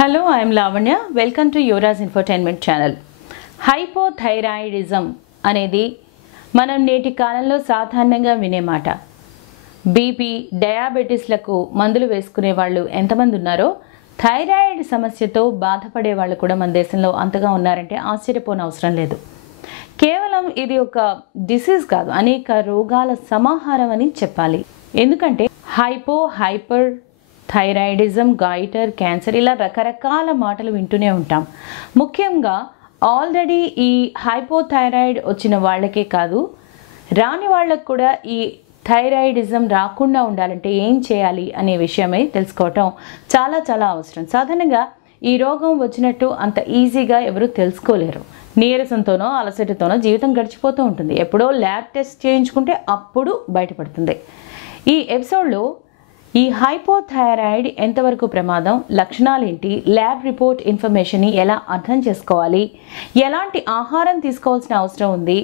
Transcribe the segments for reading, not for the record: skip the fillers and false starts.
Hello, I am Lavanya. Welcome to Yora's Infotainment channel. Hypothyroidism అనేది మనం నేటి కాలంలో సాధారణంగా వినే మాట. బీపీ, డయాబెటిస్లకు మందులు వేసుకునే వాళ్ళు ఎంతమంది ఉన్నారో థైరాయిడ్ సమస్యతో బాధపడే వాళ్ళు కూడా మన దేశంలో అంతగా ఉన్నారంటే ఆశ్చర్యపోనవసరం లేదు. కేవలం ఇది ఒక డిసీజ్ కాదు, అనేక రోగాల సమాహారం అని చెప్పాలి. ఎందుకంటే హైపర్ థైరాయిడిజం, గాయిటర్, క్యాన్సర్ ఇలా రకరకాల మాటలు వింటూనే ఉంటాం. ముఖ్యంగా ఆల్రెడీ ఈ హైపోథైరాయిడ్ వచ్చిన వాళ్ళకే కాదు, రాని వాళ్ళకు కూడా ఈ థైరాయిడిజం రాకుండా ఉండాలంటే ఏం చేయాలి అనే విషయమై తెలుసుకోవటం చాలా అవసరం. సాధారణంగా ఈ రోగం వచ్చినట్టు అంత ఈజీగా ఎవరు తెలుసుకోలేరు. నీరసంతోనో అలసటతోనో జీవితం గడిచిపోతూ ఉంటుంది. ఎప్పుడో ల్యాబ్ టెస్ట్ చేయించుకుంటే అప్పుడు బయటపడుతుంది. ఈ ఎపిసోడ్లో ఈ హైపోథైరాయిడ్ ఎంతవరకు ప్రమాదం, లక్షణాలు ఏంటి, ల్యాబ్ రిపోర్ట్ ఇన్ఫర్మేషన్ని ఎలా అర్థం చేసుకోవాలి, ఎలాంటి ఆహారం తీసుకోవాల్సిన అవసరం ఉంది,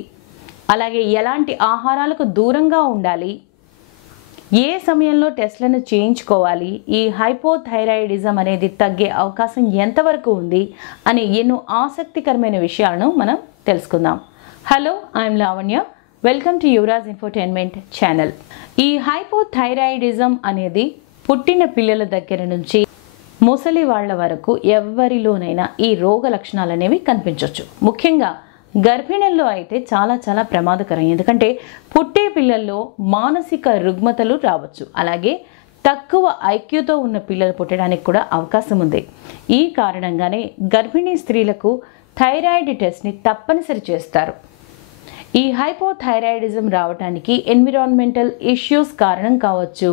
అలాగే ఎలాంటి ఆహారాలకు దూరంగా ఉండాలి, ఏ సమయంలో టెస్ట్లను చేయించుకోవాలి, ఈ హైపోథైరాయిడిజం అనేది తగ్గే అవకాశం ఎంతవరకు ఉంది అనే ఎన్నో ఆసక్తికరమైన విషయాలను మనం తెలుసుకుందాం. Hello, I'm Lavanya. Welcome to Yuvraj infotainment channel. ఈ హైపోథైరాయిడిజం అనేది పుట్టిన పిల్లల దగ్గర నుంచి ముసలి వాళ్ళ వరకు ఎవరిలోనైనా ఈ రోగ లక్షణాలు అనేవి కనిపించవచ్చు. ముఖ్యంగా గర్భిణుల్లో అయితే చాలా ప్రమాదకరం. ఎందుకంటే పుట్టే పిల్లల్లో మానసిక రుగ్మతలు రావచ్చు. అలాగే తక్కువ ఐక్యూతో ఉన్న పిల్లలు పుట్టడానికి కూడా అవకాశం ఉంది. ఈ కారణంగానే గర్భిణీ స్త్రీలకు థైరాయిడ్ టెస్ట్ని తప్పనిసరి చేస్తారు. ఈ హైపోథైరాయిడిజం రావడానికి ఎన్విరాన్మెంటల్ ఇష్యూస్ కారణం కావచ్చు.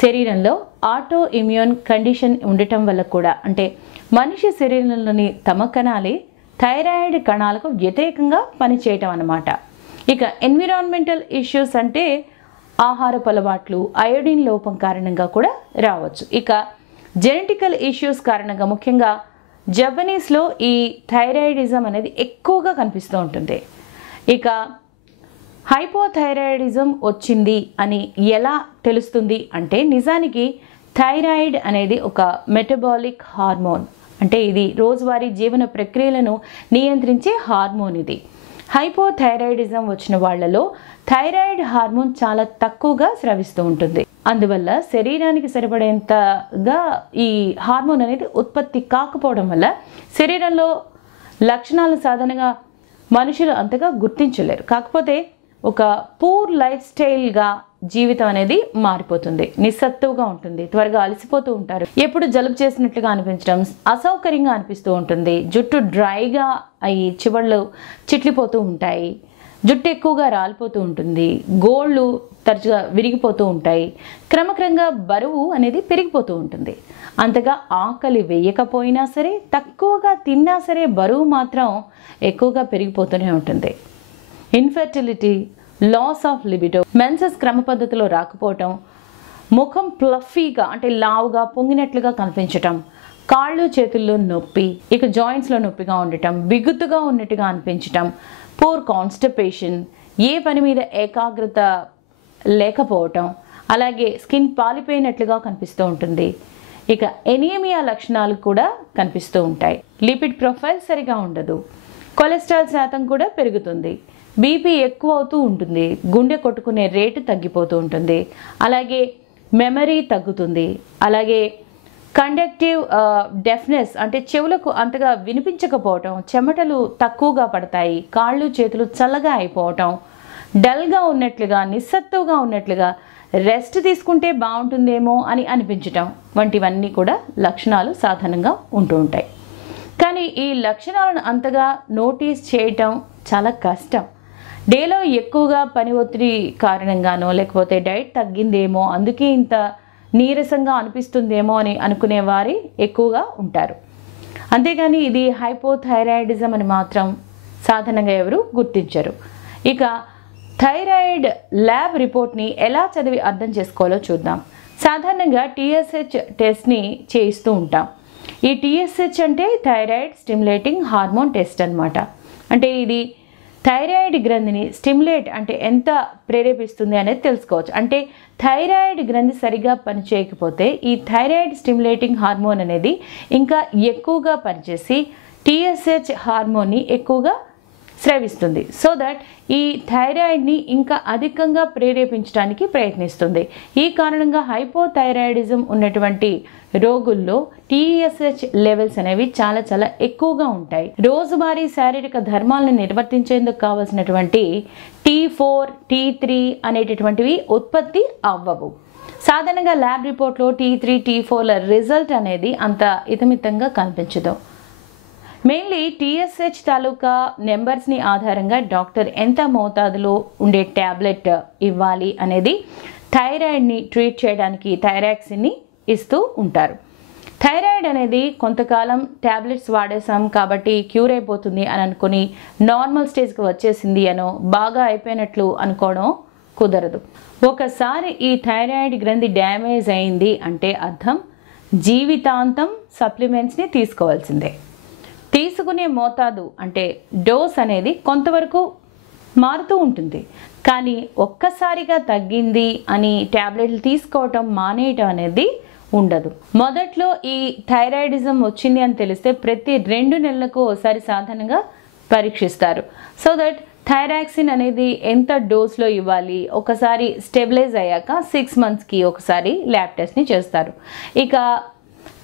శరీరంలో ఆటో ఇమ్యూన్ కండిషన్ ఉండటం వల్ల కూడా, అంటే మనిషి శరీరంలోని తమ కణాలే థైరాయిడ్ కణాలకు వ్యతిరేకంగా పనిచేయటం అన్నమాట. ఇక ఎన్విరాన్మెంటల్ ఇష్యూస్ అంటే ఆహారపు అలవాట్లు, అయోడిన్ లోపం కారణంగా కూడా రావచ్చు. ఇక జెనెటికల్ ఇష్యూస్ కారణంగా, ముఖ్యంగా జపనీస్లో ఈ థైరాయిడిజం అనేది ఎక్కువగా కనిపిస్తూ ఉంటుంది. ఇక హైపోథైరాయిడిజం వచ్చింది అని ఎలా తెలుస్తుంది అంటే, నిజానికి థైరాయిడ్ అనేది ఒక మెటబాలిక్ హార్మోన్. అంటే ఇది రోజువారీ జీవన ప్రక్రియలను నియంత్రించే హార్మోన్. ఇది హైపోథైరాయిడిజం వచ్చిన వాళ్ళలో థైరాయిడ్ హార్మోన్ చాలా తక్కువగా స్రవిస్తూ ఉంటుంది. అందువల్ల శరీరానికి సరిపడేంతగా ఈ హార్మోన్ అనేది ఉత్పత్తి కాకపోవడం వల్ల శరీరంలో లక్షణాలు సాధారణంగా మనుషులు అంతగా గుర్తించలేరు. కాకపోతే ఒక పూర్ లైఫ్ స్టైల్గా జీవితం అనేది మారిపోతుంది. నిస్సత్తువుగా ఉంటుంది, త్వరగా అలసిపోతూ ఉంటారు, ఎప్పుడు జలుబు చేసినట్లుగా అనిపించడం, అసౌకర్యంగా అనిపిస్తూ ఉంటుంది, జుట్టు డ్రైగా అయ్యి చివళ్ళు చిట్లిపోతూ ఉంటాయి, జుట్టు ఎక్కువగా రాలిపోతూ ఉంటుంది, గోళ్ళు తరచుగా విరిగిపోతూ ఉంటాయి, క్రమక్రమంగా బరువు అనేది పెరిగిపోతూ ఉంటుంది. అంతగా ఆకలి వేయకపోయినా సరే, తక్కువగా తిన్నా సరే బరువు మాత్రం ఎక్కువగా పెరిగిపోతూనే ఉంటుంది. Infertility, loss of libido, menses క్రమ పద్ధతిలో రాకపోవటం, ముఖం ప్లఫీగా అంటే లావుగా పొంగినట్లుగా కనిపించటం, కాళ్ళు చేతుల్లో నొప్పి, ఇక జాయింట్స్లో నొప్పిగా ఉండటం, బిగుతుగా ఉన్నట్టుగా అనిపించటం, పూర్ కాన్స్టిపేషన్, ఏ పని మీద ఏకాగ్రత లేకపోవటం, అలాగే స్కిన్ పాలిపోయినట్లుగా కనిపిస్తూ ఉంటుంది. ఇక ఎనీమియా లక్షణాలు కూడా కనిపిస్తూ ఉంటాయి. లిపిడ్ ప్రొఫైల్ సరిగా ఉండదు, కొలెస్ట్రాల్ శాతం కూడా పెరుగుతుంది, బీపీ ఎక్కువ అవుతూ ఉంటుంది, గుండె కొట్టుకునే రేటు తగ్గిపోతూ ఉంటుంది, అలాగే మెమరీ తగ్గుతుంది, అలాగే కండక్టివ్ డెఫ్నెస్ అంటే చెవులకు అంతగా వినిపించకపోవటం, చెమటలు తక్కువగా పడతాయి, కాళ్ళు చేతులు చల్లగా అయిపోవటం, డల్గా ఉన్నట్లుగా, నిస్సత్తువుగా ఉన్నట్లుగా, రెస్ట్ తీసుకుంటే బాగుంటుందేమో అని అనిపించటం వంటివన్నీ కూడా లక్షణాలు సాధారణంగా ఉంటూ ఉంటాయి. కానీ ఈ లక్షణాలను అంతగా నోటీస్ చేయటం చాలా కష్టం. డేలో ఎక్కువగా పని ఒత్తిడి కారణంగానో, లేకపోతే డైట్ తగ్గిందేమో, అందుకే ఇంత నీరసంగా అనిపిస్తుందేమో అని అనుకునే వారి ఎక్కువగా ఉంటారు. అంతేగాని ఇది హైపోథైరాయిడిజం అని మాత్రం సాధారణంగా ఎవరు గుర్తించరు. ఇక థైరాయిడ్ ల్యాబ్ రిపోర్ట్ని ఎలా చదివి అర్థం చేసుకోవాలో చూద్దాం. సాధారణంగా TSH టెస్ట్ని చేయిస్తూ ఉంటాం. ఈ TSH అంటే థైరాయిడ్ స్టిమ్యులేటింగ్ హార్మోన్ టెస్ట్ అన్నమాట. అంటే ఇది థైరాయిడ్ గ్రంథిని స్టిమ్యులేట్ అంటే ఎంత ప్రేరేపిస్తుంది అనేది తెలుసుకోవచ్చు. అంటే థైరాయిడ్ గ్రంథి సరిగా పనిచేయకపోతే ఈ థైరాయిడ్ స్టిమ్యులేటింగ్ హార్మోన్ అనేది ఇంకా ఎక్కువగా పనిచేసి టీఎస్హెచ్ హార్మోన్ని ఎక్కువగా స్రవిస్తుంది. సో దట్ ఈ థైరాయిడ్ని ఇంకా అధికంగా ప్రేరేపించడానికి ప్రయత్నిస్తుంది. ఈ కారణంగా హైపోథైరాయిడిజం ఉన్నటువంటి రోగుల్లో టీఎస్హెచ్ లెవెల్స్ అనేవి చాలా చాలా ఎక్కువగా ఉంటాయి. రోజువారీ శారీరక ధర్మాలను నిర్వర్తించేందుకు కావాల్సినటువంటి T4, T3 అనేటటువంటివి ఉత్పత్తి అవ్వవు. సాధారణంగా ల్యాబ్ రిపోర్ట్లో T3, T4ల రిజల్ట్ అనేది అంత ఇతమితంగా కనిపించదు. మెయిన్లీ టీఎస్హెచ్ తాలూకా నెంబర్స్ని ఆధారంగా డాక్టర్ ఎంత మోతాదులో ఉండే ట్యాబ్లెట్ ఇవ్వాలి అనేది థైరాయిడ్ని ట్రీట్ చేయడానికి థైరాక్సిన్ని ఇస్తూ ఉంటారు. థైరాయిడ్ అనేది కొంతకాలం ట్యాబ్లెట్స్ వాడేసాం కాబట్టి క్యూర్ అయిపోతుంది అని అనుకుని నార్మల్ స్టేజ్కి వచ్చేసింది అనో బాగా అయిపోయినట్లు అనుకోవడం కుదరదు. ఒకసారి ఈ థైరాయిడ్ గ్రంథి డ్యామేజ్ అయింది అంటే అర్థం జీవితాంతం సప్లిమెంట్స్ని తీసుకోవాల్సిందే. తీసుకునే మోతాదు అంటే డోస్ అనేది కొంతవరకు మారుతూ ఉంటుంది. కానీ ఒక్కసారిగా తగ్గింది అని ట్యాబ్లెట్లు తీసుకోవటం మానేయటం అనేది ఉండదు. మొదట్లో ఈ థైరాయిడిజం వచ్చింది అని తెలిస్తే ప్రతి 2 నెలలకు ఒకసారి సాధారణంగా పరీక్షిస్తారు. సో దట్ థైరాక్సిన్ అనేది ఎంత డోస్లో ఇవ్వాలి ఒకసారి స్టెబిలైజ్ అయ్యాక 6 మంత్స్కి ఒకసారి ల్యాబ్ టెస్ట్ని చేస్తారు. ఇక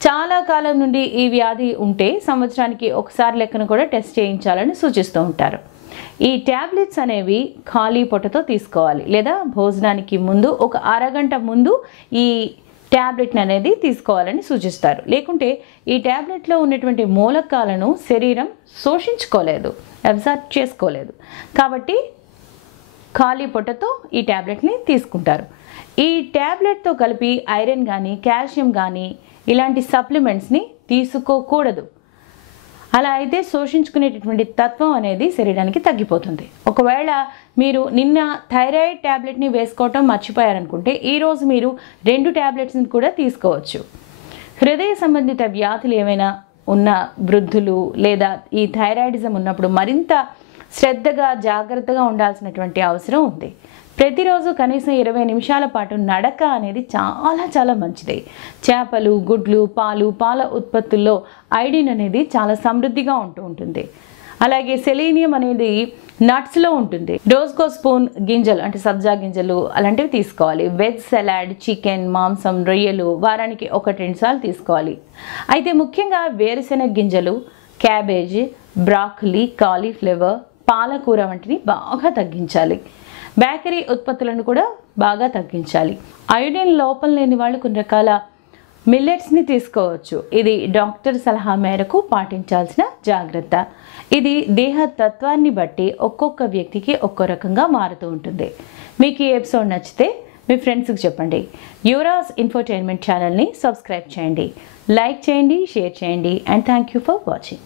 చాలా కాలం నుండి ఈ వ్యాధి ఉంటే సంవత్సరానికి ఒకసారి లెక్కన కూడా టెస్ట్ చేయించాలని సూచిస్తూ ఉంటారు. ఈ ట్యాబ్లెట్స్ అనేవి ఖాళీ పొట్టతో తీసుకోవాలి లేదా భోజనానికి ముందు ఒక అరగంట ముందు ఈ ట్యాబ్లెట్ అనేది తీసుకోవాలని సూచిస్తారు. లేకుంటే ఈ ట్యాబ్లెట్లో ఉన్నటువంటి మూలకాలను శరీరం శోషించుకోలేదు, అబ్జార్బ్ చేసుకోలేదు. కాబట్టి ఖాళీ పొట్టతో ఈ ట్యాబ్లెట్ని తీసుకుంటారు. ఈ ట్యాబ్లెట్తో కలిపి ఐరన్ కానీ కాల్షియం కానీ ఇలాంటి సప్లిమెంట్స్ని తీసుకోకూడదు. అలా అయితే శోషించుకునేటటువంటి తత్వం అనేది శరీరానికి తగ్గిపోతుంది. ఒకవేళ మీరు నిన్న థైరాయిడ్ ట్యాబ్లెట్ని వేసుకోవటం మర్చిపోయారనుకుంటే ఈరోజు మీరు 2 ట్యాబ్లెట్స్ని కూడా తీసుకోవచ్చు. హృదయ సంబంధిత వ్యాధులు ఏమైనా ఉన్న వృద్ధులు లేదా ఈ థైరాయిడిజం ఉన్నప్పుడు మరింత శ్రద్ధగా జాగ్రత్తగా ఉండాల్సినటువంటి అవసరం ఉంది. ప్రతిరోజు కనీసం 20 నిమిషాల పాటు నడక అనేది చాలా చాలా మంచిది. చేపలు, గుడ్లు, పాలు, పాల ఉత్పత్తుల్లో ఐడిన్ అనేది చాలా సమృద్ధిగా ఉంటుంది. అలాగే సెలీనియం అనేది నట్స్లో ఉంటుంది. రోజుకో స్పూన్ గింజలు అంటే సబ్జా గింజలు అలాంటివి తీసుకోవాలి. వెజ్ సలాడ్, చికెన్, మాంసం, రొయ్యలు వారానికి 1-2 సార్లు తీసుకోవాలి. అయితే ముఖ్యంగా వేరుశెనగ గింజలు, క్యాబేజీ, బ్రాకలీ, కాలీఫ్లవర్, పాలకూర వంటివి బాగా తగ్గించాలి. బేకరీ ఉత్పత్తులను కూడా బాగా తగ్గించాలి. అయోడిన్ లోపం లేని వాళ్ళు కొన్ని రకాల మిల్లెట్స్ని తీసుకోవచ్చు. ఇది డాక్టర్ సలహా మేరకు పాటించాల్సిన జాగ్రత్త. ఇది దేహ తత్వాన్ని బట్టి ఒక్కొక్క వ్యక్తికి ఒక్కో రకంగా మారుతూ ఉంటుంది. మీకు ఈ ఎపిసోడ్ నచ్చితే మీ ఫ్రెండ్స్కి చెప్పండి. యువరాజ్ ఇన్ఫోటైన్మెంట్ ఛానల్ని సబ్స్క్రైబ్ చేయండి, లైక్ చేయండి, షేర్ చేయండి. And thank you for watching.